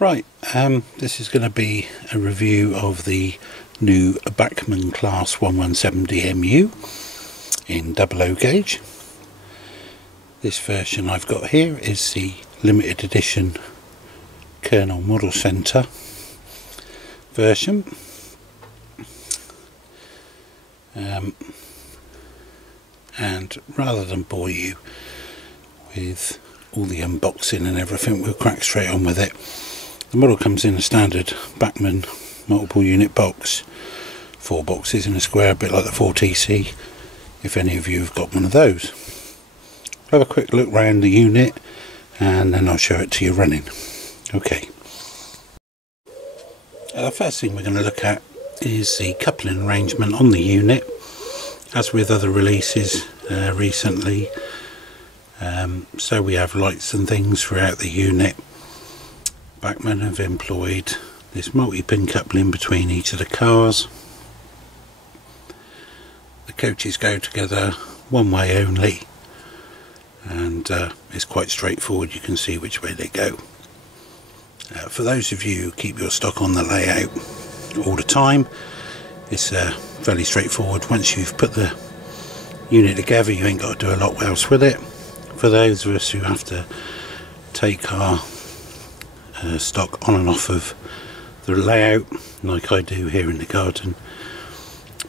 Right, this is going to be a review of the new Bachmann Class 117 DMU in 00 gauge. This version I've got here is the limited edition Kernow Model Centre version. And rather than bore you with all the unboxing and everything, we'll crack straight on with it. The model comes in a standard Bachmann multiple unit box, 4 boxes in a square, a bit like the 4TC, if any of you have got one of those. Have a quick look around the unit and then I'll show it to you running. Okay. The first thing we're going to look at is the coupling arrangement on the unit. As with other releases recently, so we have lights and things throughout the unit. Bachmann have employed this multi-pin coupling between each of the cars. The coaches go together one way only, and it's quite straightforward. You can see which way they go. For those of you who keep your stock on the layout all the time, it's fairly straightforward. Once you've put the unit together, you ain't got to do a lot else with it. For those of us who have to take our stock on and off of the layout, like I do here in the garden,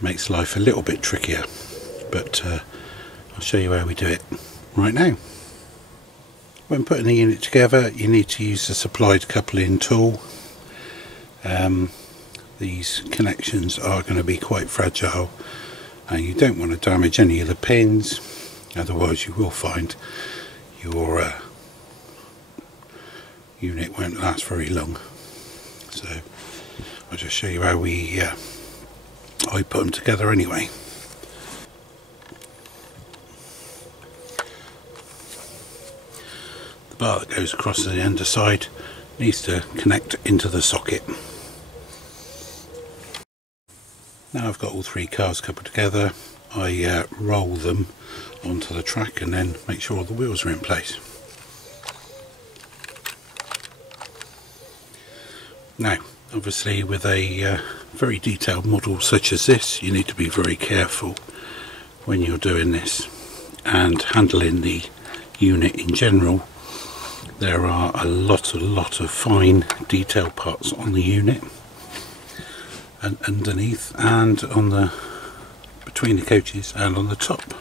makes life a little bit trickier, but I'll show you how we do it right now. When putting the unit together, you need to use the supplied coupling tool. These connections are going to be quite fragile and you don't want to damage any of the pins, otherwise you will find your unit won't last very long. So I'll just show you how I put them together anyway. The bar that goes across the underside needs to connect into the socket. Now I've got all 3 cars coupled together, I roll them onto the track and then make sure all the wheels are in place. Now, obviously with a very detailed model such as this, you need to be very careful when you're doing this and handling the unit in general. There are a lot of fine detailed parts on the unit and underneath and on the between the coaches and on the top.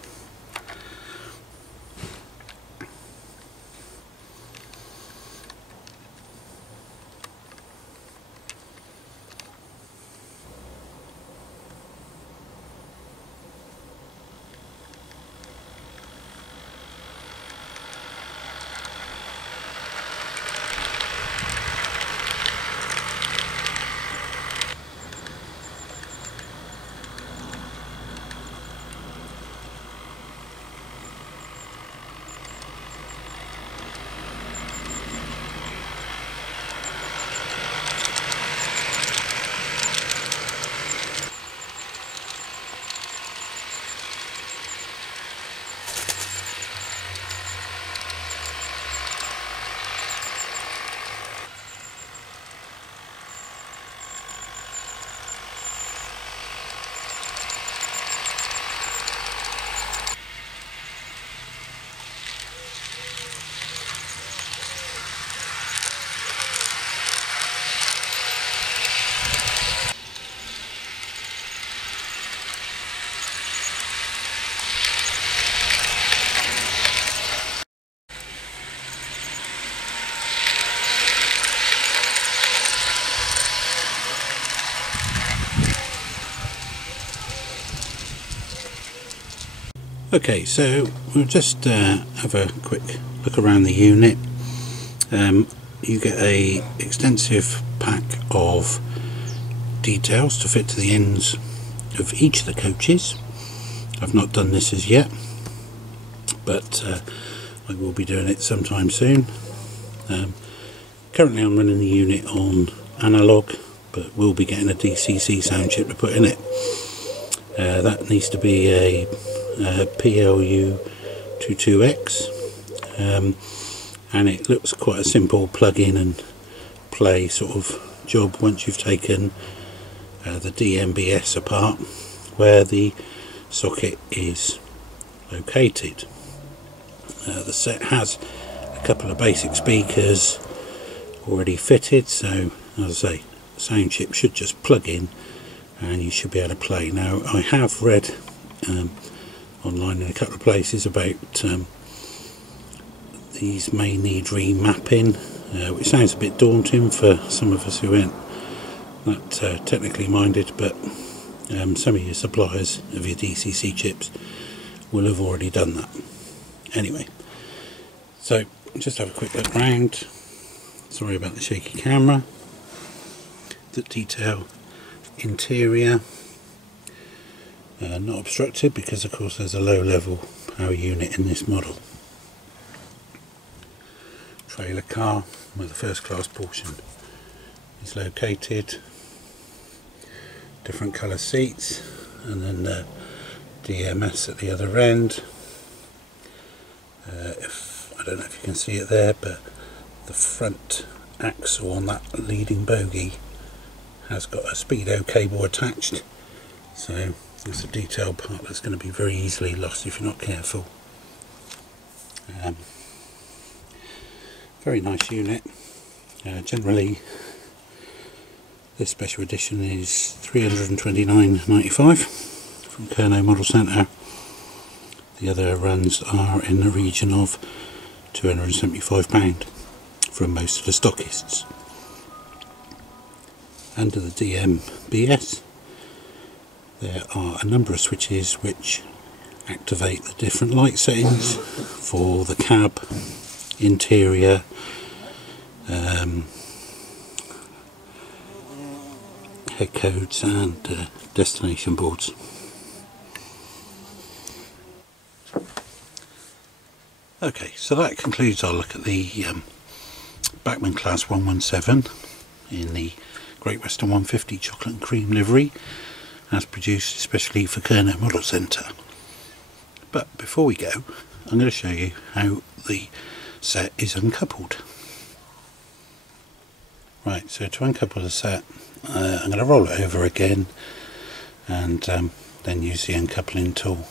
Okay, so we'll just have a quick look around the unit. You get a extensive pack of details to fit to the ends of each of the coaches. I've not done this as yet, but I will be doing it sometime soon. Currently I'm running the unit on analog, but we'll be getting a DCC sound chip to put in it. That needs to be a PLU22X, and it looks quite a simple plug in and plug-and-play sort of job once you've taken the DMBS apart, where the socket is located. The set has a couple of basic speakers already fitted, so as I say, the sound chip should just plug in and you should be able to play. Now, I have read online in a couple of places about these may need remapping, which sounds a bit daunting for some of us who aren't that technically minded, but some of your suppliers of your DCC chips will have already done that. Anyway, so just have a quick look round. Sorry about the shaky camera. The detail interior, not obstructed because of course there's a low level power unit in this model. Trailer car where the first class portion is located, different colour seats, and then the DMS at the other end. I don't know if you can see it there, but the front axle on that leading bogie has got a speedo cable attached, so it's a detail part that's going to be very easily lost if you're not careful. Very nice unit. Generally this special edition is $329.95 from Kernow Model Centre. The other runs are in the region of £275 from most of the stockists. Under the DMBS there are a number of switches which activate the different light settings for the cab, interior, head codes and destination boards. Okay, so that concludes our look at the Bachmann Class 117 in the Great Western 150 chocolate and cream livery, as produced especially for Kernow Model Centre. But before we go, I'm going to show you how the set is uncoupled. Right, so to uncouple the set, I'm going to roll it over again and then use the uncoupling tool.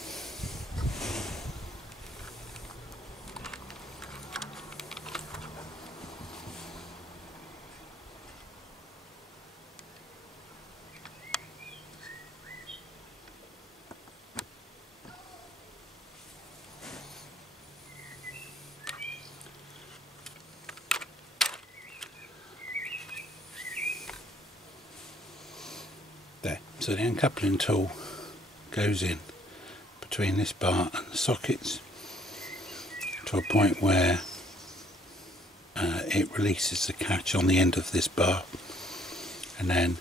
There, so the uncoupling tool goes in between this bar and the sockets to a point where it releases the catch on the end of this bar, and then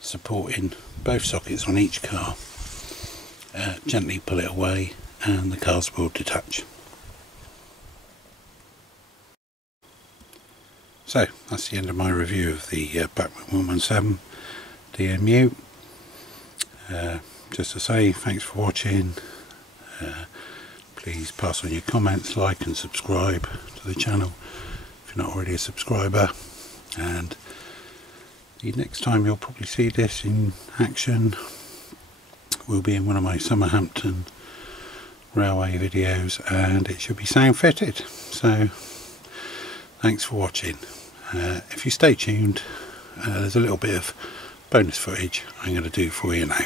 supporting both sockets on each car, gently pull it away and the cars will detach. So that's the end of my review of the Bachmann 117 DMU. Just to say thanks for watching. Please pass on your comments, like and subscribe to the channel if you're not already a subscriber, and the next time you'll probably see this in action will be in one of my Summer Hampton Railway videos, and it should be sound fitted. So thanks for watching. If you stay tuned, there's a little bit of bonus footage I'm going to do for you now.